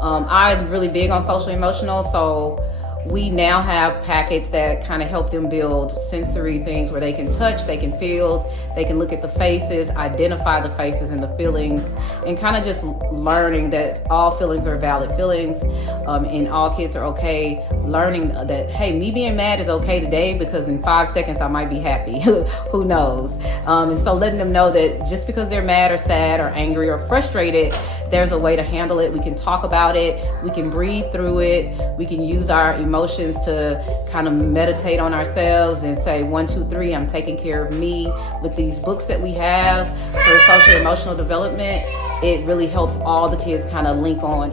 I'm really big on social emotional, so we now have packets that kind of help them build sensory things where they can touch, they can feel, they can look at the faces, identify the faces and the feelings, and kind of just learning that all feelings are valid feelings, and all kids are okay. Learning that, hey, me being mad is okay today because in 5 seconds I might be happy. Who knows? And so letting them know that just because they're mad or sad or angry or frustrated, there's a way to handle it. We can talk about it. We can breathe through it. We can use our emotions to kind of meditate on ourselves and say, 1, 2, 3, I'm taking care of me. With these books that we have for social emotional development, it really helps all the kids kind of link on.